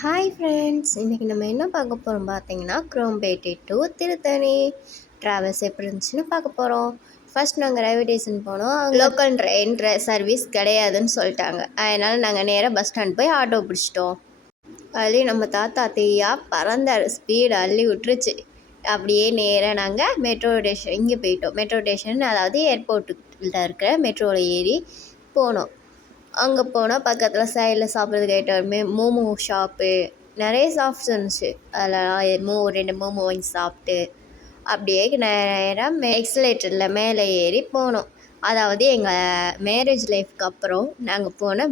Hi friends, இன்றைக்கி நம்ம என்ன பார்க்க போகிறோம் பார்த்தீங்கன்னா, குரோம்பேட்டை டு திருத்தணி ட்ராவல்ஸ் எப்படி இருந்துச்சுன்னு பார்க்க போகிறோம். ஃபர்ஸ்ட் நாங்கள் ரயில்வே ஸ்டேஷன் போனோம். லோக்கல் ட்ரெயின் சர்வீஸ் கிடையாதுன்னு சொல்லிட்டாங்க. அதனால் நாங்கள் நேராக பஸ் ஸ்டாண்ட் போய் ஆட்டோ பிடிச்சிட்டோம். அதுலேயும் நம்ம தாத்தா தீயா பறந்தார், ஸ்பீடு அள்ளி விட்டுருச்சு. அப்படியே நேராக நாங்கள் மெட்ரோ ஸ்டேஷன் இங்கே போயிட்டோம். மெட்ரோ ஸ்டேஷன் அதாவது ஏர்போர்ட்டுக்கிட்ட இருக்கிற மெட்ரோவில் ஏறி போனோம். அங்கே போனால் பக்கத்தில் சைடில் சாப்பிட்றதுக்கு ஐட்டமே மோமோ ஷாப்பு நிறைய ஷாப்ஸ் இருந்துச்சு. அதில் ரெண்டு மோமோ வாங்கி சாப்பிட்டு அப்படியே நேராக எக்ஸலேட்டரில் மேலே ஏறி போனோம். அதாவது எங்கள் மேரேஜ் லைஃப்க்கு அப்புறம் நாங்கள் போன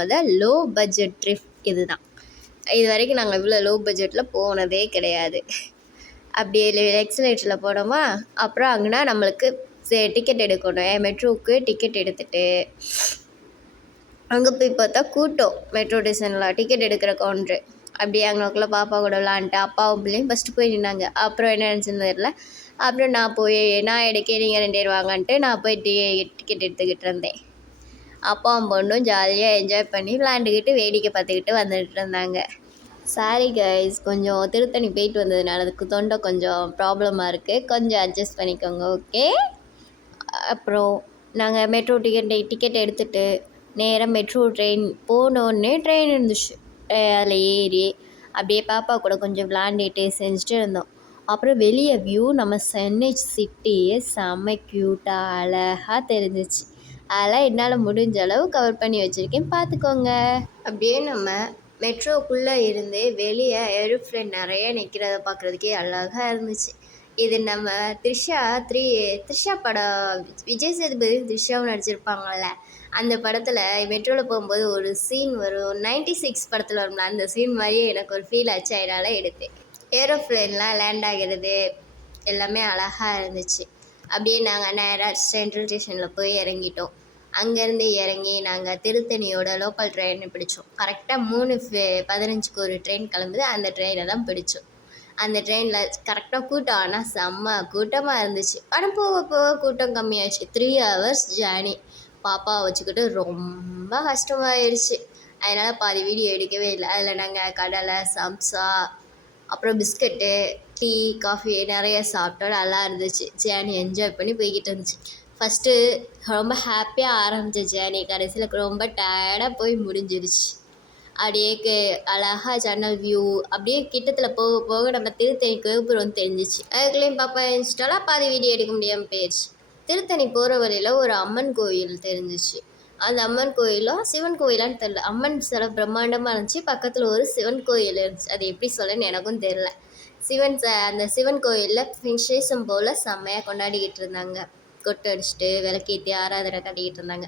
முத லோ பட்ஜெட் ட்ரிப் இது தான். இது வரைக்கும் நாங்கள் இவ்வளோ லோ பட்ஜெட்டில் போனதே கிடையாது. அப்படியே எக்ஸலேட்டரில் போனோமா, அப்புறம் அங்கேனா நம்மளுக்கு டிக்கெட் எடுக்கணும். மெட்ரோவுக்கு டிக்கெட் எடுத்துகிட்டு அங்கே போய் பார்த்தா கூட்டம். மெட்ரோ ஸ்டேஷனில் டிக்கெட் எடுக்கிற கவுண்ட்ரு. அப்படியே அங்கேக்குள்ளே பாப்பா கூட விளாண்டுட்டு அப்பாவும் பிள்ளையும் ஃபஸ்ட்டு போய் நின்னாங்க. அப்புறம் என்ன நினச்சின்னு தெரியல. அப்புறம் நான் எடுக்க நீங்கள் 2 பேர் வாங்கன்ட்டு நான் போய் டிக்கெட் எடுத்துக்கிட்டு இருந்தேன். அப்பாவும் பொண்ணும் ஜாலியாக என்ஜாய் பண்ணி விளாண்டுக்கிட்டு வேடிக்கை பார்த்துக்கிட்டு வந்துட்டு இருந்தாங்க. சாரி கைஸ், கொஞ்சம் திருத்தணி போயிட்டு வந்ததுனால அதுக்கு தொண்டை கொஞ்சம் ப்ராப்ளமாக இருக்குது. கொஞ்சம் அட்ஜஸ்ட் பண்ணிக்கோங்க, ஓகே. அப்புறம் நாங்கள் மெட்ரோ டிக்கெட் எடுத்துகிட்டு நேராக மெட்ரோ ட்ரெயின் போனோடனே ட்ரெயின் இருந்துச்சு. அதில் ஏறி அப்படியே பாப்பா கூட கொஞ்சம் விளாண்டுட்டு செஞ்சுட்டு இருந்தோம். அப்புறம் வெளியே வியூ நம்ம சென்னை சிட்டியே செம்ம க்யூட்டாக அழகாக தெரிஞ்சிச்சு. அதெல்லாம் என்னால் முடிஞ்ச அளவு கவர் பண்ணி வச்சுருக்கேன், பார்த்துக்கோங்க. அப்படியே நம்ம மெட்ரோக்குள்ளே இருந்து வெளியே ஏரோப்ளேன் நிறைய நிற்கிறத பார்க்குறதுக்கே அழகாக இருந்துச்சு. இது நம்ம த்ரிஷா படம், விஜய் சேதுபதி த்ரிஷாவும் நடிச்சிருப்பாங்கள்ல, அந்த படத்தில் மெட்ரோவில் போகும்போது ஒரு சீன் வரும். 96 படத்தில் வரும்ல, அந்த சீன் மாதிரியே எனக்கு ஒரு ஃபீல் ஆச்சு. அதனால் எடுத்தேன். ஏரோப்ளேன்லாம் லேண்ட் ஆகிறது எல்லாமே அழகாக இருந்துச்சு. அப்படியே நாங்கள் நேராக சென்ட்ரல் ஸ்டேஷனில் போய் இறங்கிட்டோம். அங்கேருந்து இறங்கி நாங்கள் திருத்தணியோட லோக்கல் ட்ரெயின் பிடிச்சோம். கரெக்டாக 3:15க்கு ஒரு ட்ரெயின் கிளம்புது. அந்த ட்ரெயினை தான் பிடிச்சோம். அந்த ட்ரெயினில் கரெக்டாக கூட்டம், ஆனால் செம்ம கூட்டமாக இருந்துச்சு. ஆனால் போக கூட்டம் கம்மியாச்சு. 3 hours ஜேர்னி. பாப்பாவை வச்சுக்கிட்டு ரொம்ப கஷ்டமாயிடுச்சு. அதனால் பாதி வீடியோ எடுக்கவே இல்லை. அதில் நாங்கள் கடலை, சம்சா, அப்புறம் பிஸ்கட்டு, டீ, காஃபி நிறைய சாப்பிட்டோம். நல்லா இருந்துச்சு. ஜேர்னி என்ஜாய் பண்ணி போய்கிட்டு இருந்துச்சு. ஃபஸ்ட்டு ரொம்ப ஹாப்பியாக ஆரம்பித்த ஜேர்னி கடைசியில் ரொம்ப டயர்டாக போய் முடிஞ்சிருச்சு. அப்படியே அழகாக ஜன்னல் வியூ அப்படியே கிட்டத்தில் போக போக நம்ம திருத்தணி கோபுரம் தெரிஞ்சிச்சு. அதுக்குள்ளேயும் பாப்பா எழுந்துட்டாலாம், பாதி வீடியோ எடுக்க முடியாமல் போயிடுச்சு. திருத்தணி போகிற வழியில் ஒரு அம்மன் கோயில் தெரிஞ்சிச்சு. அந்த அம்மன் கோயிலும் சிவன் கோயிலான்னு தெரில. அம்மன் சில பிரம்மாண்டமாக இருந்துச்சு. பக்கத்தில் ஒரு சிவன் கோயில் இருந்துச்சு. அது எப்படி சொல்லன்னு எனக்கும் தெரில. அந்த சிவன் கோயிலில் விசேஷம் போல் செம்மையாக கொண்டாடிக்கிட்டு இருந்தாங்க. கொட்டு அடிச்சுட்டு விளக்கேற்றி ஆராதனை கட்டிக்கிட்டு இருந்தாங்க.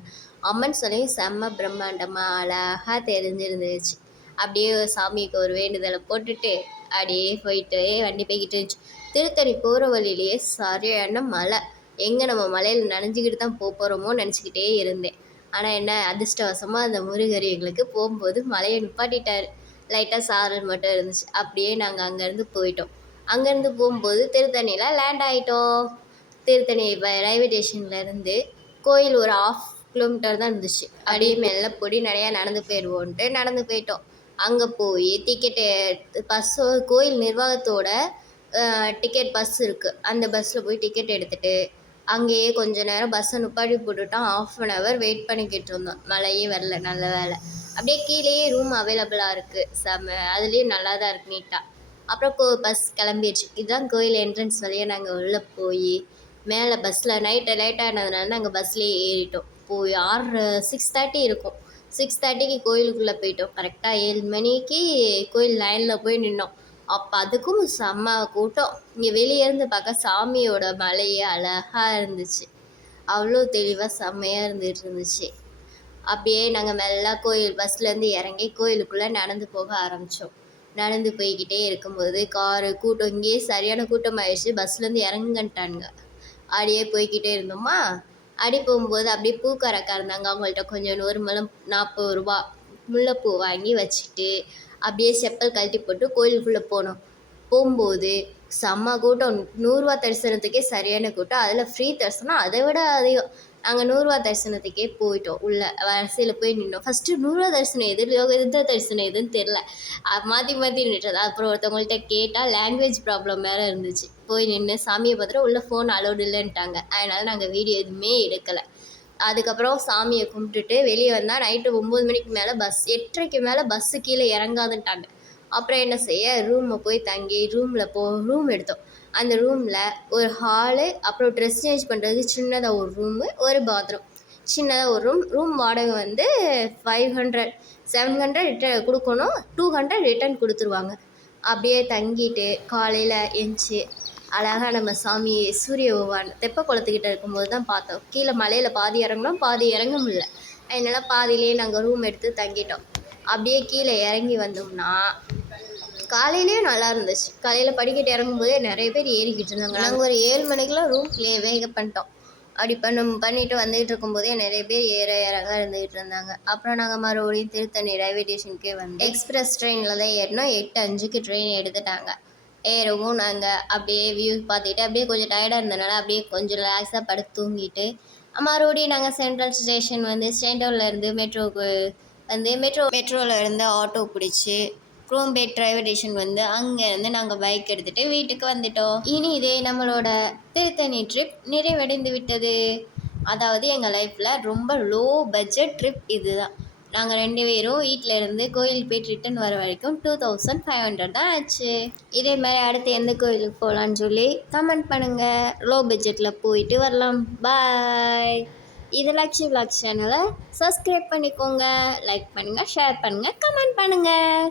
அம்மன் சிலையும் செம்ம பிரம்மாண்டமாக அழகாக தெரிஞ்சிருந்துச்சு. அப்படியே சாமிக்கு ஒரு வேண்டுதலை போட்டுட்டு அப்படியே போயிட்டு வண்டி போய்கிட்டு இருந்துச்சு. திருத்தணி போகிற வழியிலேயே சரியான மழை. எங்கே நம்ம மலையில் நனைஞ்சிக்கிட்டு தான் போகிறோமோ நினச்சிக்கிட்டே இருந்தேன். ஆனால் என்ன அதிர்ஷ்டவசமாக அந்த முருகர் எங்களுக்கு போகும்போது மலையை நிப்பாட்டிட்டார். லைட்டாக சாரல் மட்டும் இருந்துச்சு. அப்படியே நாங்கள் அங்கேருந்து போயிட்டோம். அங்கேருந்து போகும்போது திருத்தணியில் லேண்ட் ஆகிட்டோம். திருத்தணி ரயில்வே ஸ்டேஷன்லேருந்து கோயில் ஒரு 1/2 கிலோமீட்டர் தான் இருந்துச்சு. அப்படியே மெல்ல பொடி நிறையா நடந்து போயிட்டோம். அங்கே போய் டிக்கெட்டு கோயில் நிர்வாகத்தோட டிக்கெட் பஸ் இருக்குது. அந்த பஸ்ஸில் போய் டிக்கெட் எடுத்துகிட்டு அங்கேயே கொஞ்சம் நேரம் பஸ்ஸை நிப்பாட்டி போட்டுட்டோம். 1/2 hour வெயிட் பண்ணிக்கிட்டு இருந்தோம். மழையே வரல, நல்ல வேலை. அப்படியே கீழேயே ரூம் அவைலபிளாக இருக்குது. அதுலேயும் நல்லா தான் இருக்குது, நீட்டாக. அப்புறம் பஸ் கிளம்பிடுச்சு. இதுதான் கோயில் என்ட்ரன்ஸ் வழியாக நாங்கள் உள்ளே போய் மேலே பஸ்ஸில் லேட்டானதுனால நாங்கள் பஸ்லேயே ஏறிட்டோம். போய் 6:30 இருக்கும். 6:30க்கு கோயிலுக்குள்ளே போயிட்டோம். கரெக்டாக 7 மணிக்கு கோயில் லைனில் போய் நின்னோம். அப்போ அதுக்கும் செம்ம கூட்டம். இங்கே வெளியேருந்து பார்க்க சாமியோட மலையே அழகாக இருந்துச்சு. அவ்வளோ தெளிவாக செம்மையாக இருந்துச்சு. அப்படியே நாங்கள் மெல்ல கோயில் பஸ்லேருந்து இறங்கி கோயிலுக்குள்ளே நடந்து போக ஆரம்பித்தோம். நடந்து போய்கிட்டே இருக்கும்போது கூட்டம் இங்கேயே சரியான கூட்டமாகிடுச்சு. பஸ்லேருந்து இறங்கன்ட்டானுங்க. அப்படியே போய்கிட்டே இருந்தோமா. அப்படி போகும்போது அப்படியே பூக்கரைக்கா இருந்தாங்க. அவங்கள்ட்ட கொஞ்சம் ஒரு முழம் 40 ரூபா முல்லைப்பூ வாங்கி வச்சுட்டு அப்படியே செப்பல் கழட்டி போட்டு கோயிலுக்குள்ளே போகும்போது செம்ம கூட்டம். 100 ரூபா தரிசனத்துக்கே சரியான கூட்டம். அதில் ஃப்ரீ தரிசனம் அதை விட அதிகம். நாங்கள் 100 தரிசனத்துக்கே போயிட்டோம். உள்ள வரிசையில் போய் நின்னோம். ஃபஸ்ட்டு 100 தரிசனம் எது, யுத்த தரிசனம் எதுன்னு தெரில. மாற்றி மாற்றி நின்றுட்டு அப்புறம் ஒருத்தவங்கள்ட்ட கேட்டால் லாங்குவேஜ் ப்ராப்ளம் வேறு இருந்துச்சு. போய் நின்று சாமியை பார்த்துட்டு உள்ளே ஃபோன் அலோடு இல்லைன்ட்டாங்க. அதனால் நாங்கள் வீடியோ எதுவுமே எடுக்கலை. அதுக்கப்புறம் சாமியை கும்பிட்டுட்டு வெளியே வந்தால் நைட்டு 9 மணிக்கு மேலே பஸ், 8:30க்கு மேலே பஸ்ஸு கீழே இறங்காதுன்ட்டாங்க. அப்புறம் என்ன செய்ய, ரூமில் போய் தங்கி ரூம் எடுத்தோம். அந்த ரூமில் ஒரு ஹாலு, அப்புறம் ட்ரெஸ் சேஞ்ச் பண்ணுறதுக்கு சின்னதாக ஒரு ரூமு, ஒரு பாத்ரூம், சின்னதாக ஒரு ரூம் வாடகை வந்து 500, 700 ரிட்டன் கொடுக்கணும், 200 ரிட்டன் கொடுத்துருவாங்க. அப்படியே தங்கிட்டு காலையில் எந்திச்சு அழகாக நம்ம சாமி சூரிய பகவான் தெப்ப குளத்துக்கிட்ட இருக்கும்போது தான் பார்த்தோம். கீழே மலையில் பாதி இறங்கணும், பாதி இறங்க முடியல. அதனால் பாதியிலேயே நாங்கள் ரூம் எடுத்து தங்கிட்டோம். அப்படியே கீழே இறங்கி வந்தோம்னா காலையிலேயே நல்லா இருந்துச்சு. காலையில் படிக்கட்டு இறங்கும்போதே நிறைய பேர் ஏறிக்கிட்டு இருந்தாங்க. நாங்கள் ஒரு 7 மணிக்கெலாம் ரூம்லேயே வேக பண்ணிட்டோம். அப்படி பண்ணிட்டு வந்துகிட்டு இருக்கும்போதே நிறைய பேர் இறங்க இருந்துகிட்டு இருந்தாங்க. அப்புறம் நாங்கள் மறுபடியும் திருத்தணி ரயில்வே ஸ்டேஷனுக்கே வந்து எக்ஸ்பிரஸ் ட்ரெயினில் தான் ஏறினோம். 8:05க்கு ட்ரெயின் எடுத்துட்டாங்க. ஏறவும் நாங்கள் அப்படியே வியூ பார்த்துக்கிட்டு அப்படியே கொஞ்சம் டயர்டாக இருந்தனால அப்படியே கொஞ்சம் ரிலாக்ஸாக படுத்து தூங்கிட்டு மறுபடியும் நாங்கள் சென்ட்ரல் ஸ்டேஷன் வந்து சென்ட்ரல்லேருந்து மெட்ரோவுக்கு வந்து மெட்ரோவில் இருந்து ஆட்டோ பிடிச்சி குரோம்பேட் ரயில்வே ஸ்டேஷன் வந்து அங்கேருந்து நாங்கள் பைக் எடுத்துகிட்டு வீட்டுக்கு வந்துட்டோம். இனி இதே நம்மளோட திருத்தணி ட்ரிப் நிறைவடைந்து விட்டது. அதாவது எங்கள் லைஃப்பில் ரொம்ப லோ பட்ஜெட் ட்ரிப் இதுதான். நாங்கள் 2 பேரும் வீட்டில் இருந்து கோயிலுக்கு போய்ட்டு ரிட்டன் வர வரைக்கும் 2500 தான் ஆச்சு. இதே மாதிரி அடுத்து எந்த கோயிலுக்கு போகலான்னு சொல்லி கமெண்ட் பண்ணுங்கள். லோ பட்ஜெட்டில் போயிட்டு வரலாம். பாய். இது லக்ஷி விலாக்ஸ் சேனலை சப்ஸ்கிரைப் பண்ணிக்கோங்க. லைக் பண்ணுங்கள், ஷேர் பண்ணுங்கள், கமெண்ட் பண்ணுங்கள்.